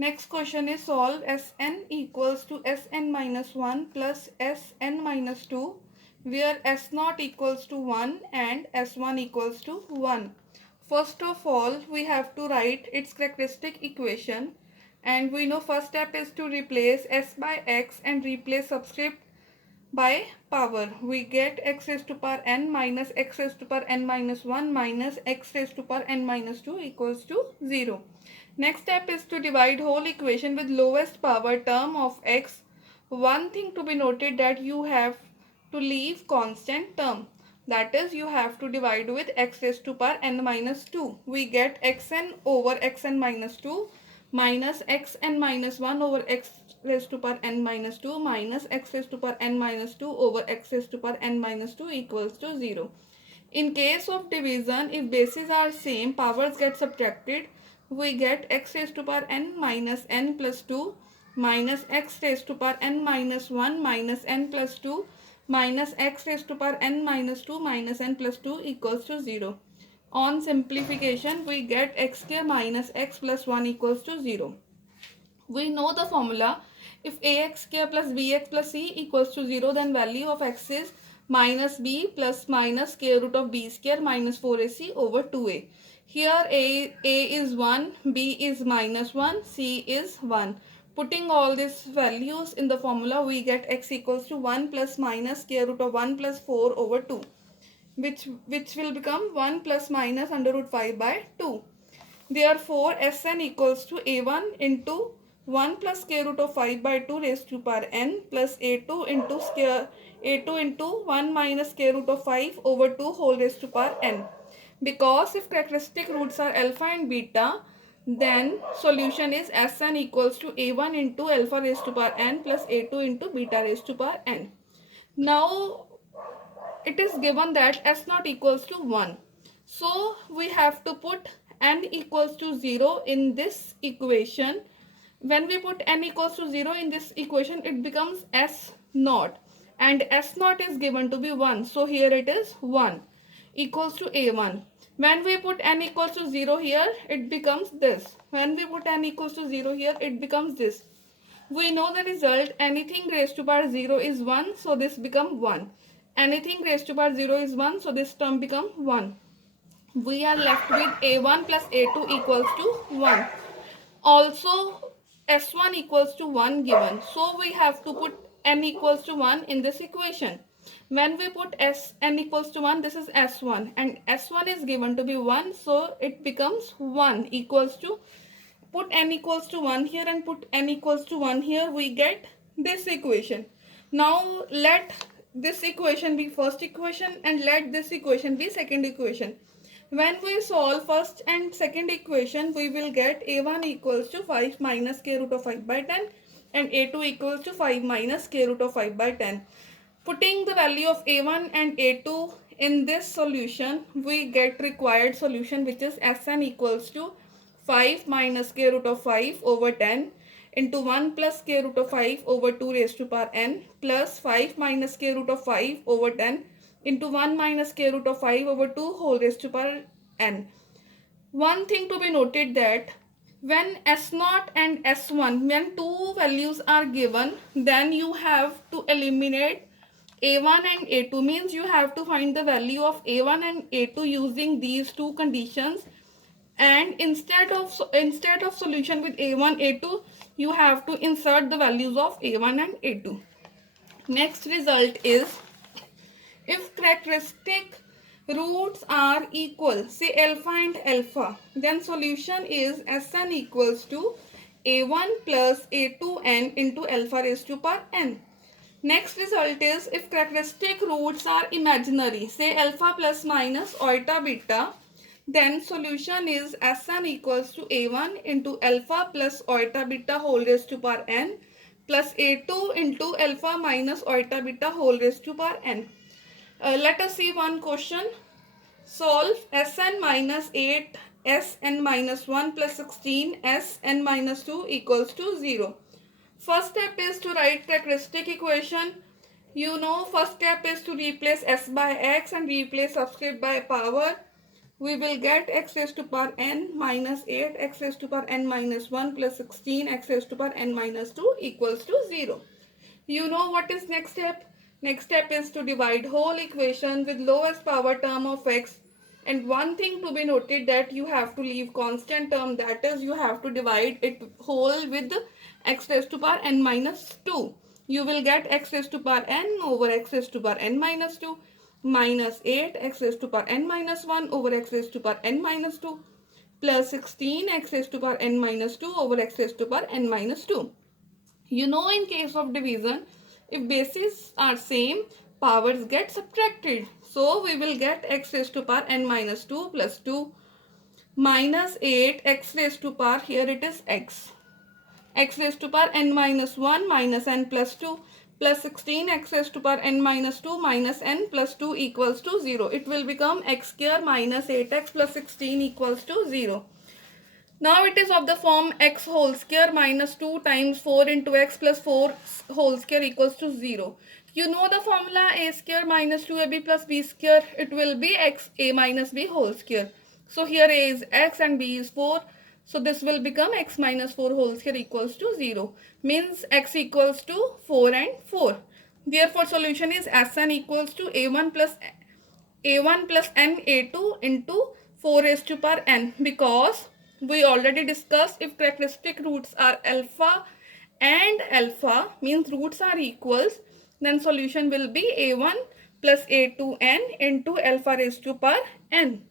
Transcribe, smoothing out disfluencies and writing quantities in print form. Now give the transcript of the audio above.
Next question is solve Sn equals to Sn minus 1 plus Sn minus 2, where S0 equals to 1 and S1 equals to 1. First of all, we have to write its characteristic equation, and we know first step is to replace S by X and replace subscript by power. We get x raised to power n minus x raised to power n minus 1 minus x raised to power n minus 2 equals to 0. Next step is to divide whole equation with lowest power term of x. One thing to be noted that you have to leave constant term. That is, you have to divide with x raised to power n minus 2. We get xn over xn minus 2 minus xn minus 1 over x raised to power n minus 2 minus x raised to power n minus 2 over x raised to power n minus 2 equals to 0. In case of division, if bases are same, powers get subtracted. We get x raised to power n minus n plus 2 minus x raised to power n minus 1 minus n plus 2 minus x raised to power n minus 2 minus n plus 2 equals to 0. On simplification, we get x square minus x plus 1 equals to 0. We know the formula. If ax square plus bx plus c equals to 0, then value of x is minus b plus minus square root of b square minus 4ac over 2a. Here a is 1, b is minus 1, c is 1. Putting all these values in the formula, we get x equals to 1 plus minus square root of 1 plus 4 over 2, which will become 1 plus minus under root 5 by 2. Therefore, Sn equals to a1 into 1 plus square root of 5 by 2 raised to power n plus a2 into 1 minus square root of 5 over 2 whole raised to power n. Because if characteristic roots are alpha and beta, then solution is Sn equals to a1 into alpha raised to power n plus a2 into beta raised to power n. Now it is given that S0 equals to 1. So we have to put n equals to 0 in this equation. When we put n equals to 0 in this equation, it becomes S0, and S0 is given to be 1. So here it is 1 equals to a1. When we put n equals to 0 here, it becomes this. When we put n equals to 0 here, it becomes this. We know the result. Anything raised to power 0 is 1, so this becomes 1. Anything raised to power 0 is 1, so this term becomes 1. We are left with a1 plus a2 equals to 1. Also, s1 equals to 1 given. So we have to put n equals to 1 in this equation. When we put n equals to 1, this is s1, and s1 is given to be 1, so it becomes 1 equals to, put n equals to 1 here and put n equals to 1 here, we get this equation. Now let this equation be first equation and let this equation be second equation. When we solve first and second equation, we will get a1 equals to 5 minus square root of 5 by 10 and a2 equals to 5 minus square root of 5 by 10. Putting the value of a1 and a2 in this solution, we get required solution, which is Sn equals to 5 minus square root of 5 over 10 into 1 plus square root of 5 over 2 raised to power n plus 5 minus square root of 5 over 10 into 1 minus square root of 5 over 2 whole raised to power n. One thing to be noted that when S0 and S1, when two values are given, then you have to eliminate a1 and a2, means you have to find the value of a1 and a2 using these two conditions, and instead of solution with a1 a2, you have to insert the values of a1 and a2. Next result is, if characteristic roots are equal, say alpha and alpha, then solution is Sn equals to a1 plus a2n into alpha raised to power n. Next result is, if characteristic roots are imaginary, say alpha plus minus iota beta, then solution is Sn equals to a1 into alpha plus iota beta whole raised to power n plus a2 into alpha minus iota beta whole raised to power n. Let us see one question. Solve Sn minus 8 Sn minus 1 plus 16 Sn minus 2 equals to 0. First step is to write characteristic equation. You know, first step is to replace s by x and replace subscript by power. we will get x raised to power n minus 8 x raised to power n minus 1 plus 16 x raised to power n minus 2 equals to 0. You know what is next step? Next step is to divide whole equation with lowest power term of x. And one thing to be noted, that you have to leave constant term, that is you have to divide it whole with x raised to power n minus 2. You will get x raised to power n over x raised to power n minus 2 minus 8 x raised to power n minus 1 over x raised to power n minus 2 plus 16 x raised to power n minus 2 over x raised to power n minus 2. You know, in case of division, if bases are same, powers get subtracted. So we will get x raised to power n minus 2 plus 2 minus 8 x raised to power, here it is x raised to power n minus 1 minus n plus 2 plus 16 x raised to power n minus 2 minus n plus 2 equals to 0. It will become x square minus 8x plus 16 equals to 0. Now it is of the form x whole square minus 2 times 4 into x plus 4 whole square equals to 0. You know the formula a square minus 2ab plus b square. It will be x a minus b whole square. So here a is x and b is 4. So this will become x minus 4 whole square equals to 0. Means x equals to 4 and 4. Therefore solution is Sn equals to a1 plus n a2 into 4 raised to power n, because we already discussed if characteristic roots are alpha and alpha, means roots are equals, then solution will be a1 plus a2n into alpha raised to power n.